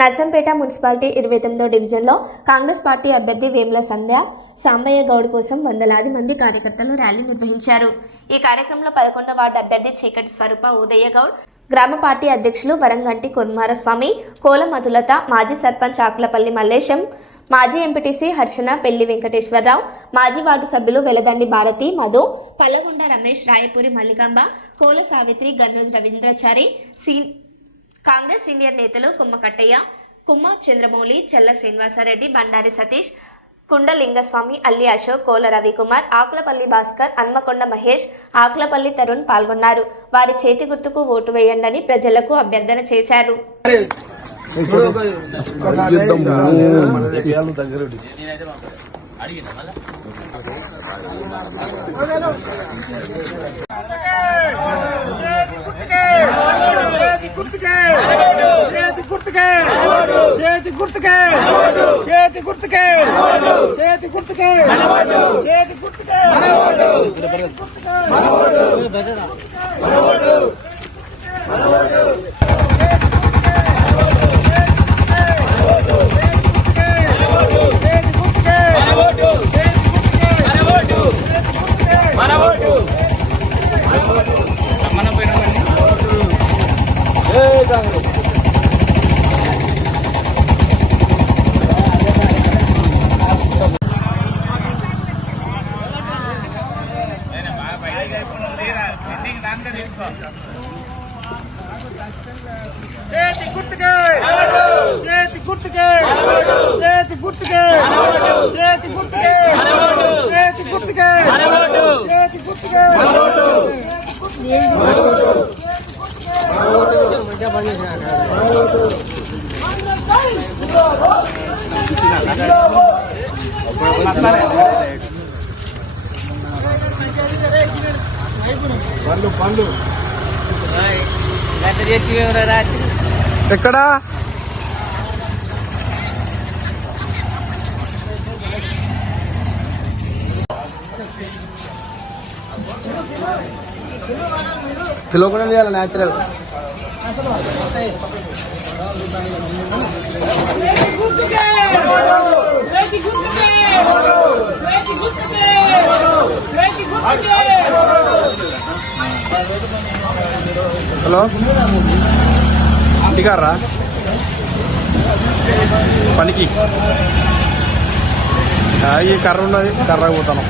Narsampet municipality 29వ డివిజన్లో Congress party అభ్యర్థి వేముల సంధ్య సాంబయ్య గౌడ్ కోసం వందలాది మంది కార్యకర్తలు ర్యాలీ నిర్వహించారు. ఈ కార్యక్రమంలో 11వ వార్డు అభ్యర్థి చీకటి స్వరూప ఉదయ గౌడ్, గ్రామ పార్టీ అధ్యక్షులు వరంగంటి కుమారస్వామి, కోల మధులత, మాజీ సర్పంచ్ ఆకులపల్లి మల్లేశం, మాజీ ఎంపీటీసీ హర్షణ పెళ్లి వెంకటేశ్వరరావు, మాజీ వార్డు సభ్యులు వెలదండి భారతి, మధు, పల్లగుండ రమేష్, రాయపూరి మల్లికాంబ, కోల సావిత్రి, గన్నోజ్ రవీంద్రాచారి, కాంగ్రెస్ సీనియర్ నేతలు కుమ్మ కట్టయ్య, కుమ్మ చంద్రమౌళి, చెల్ల శ్రీనివాసరెడ్డి, బండారి సతీష్, కుండలింగస్వామి, అల్లి అశోక్, కోల రవికుమార్, ఆకులపల్లి భాస్కర్, హన్మకొండ మహేష్, ఆకులపల్లి తరుణ్ పాల్గొన్నారు. వారి చేతి గుర్తుకు ఓటు వేయండని ప్రజలకు అభ్యర్థన చేశారు. ఎక్కడ కిలో కూడా చేయాలి న్యాచురల్. హలో ఇంటికారా పనికి ఈ కర్ర ఉన్నది, కర్ర పోతాను.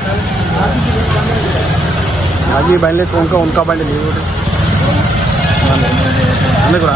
అది బండి ఇంకా బండి అందుకురా.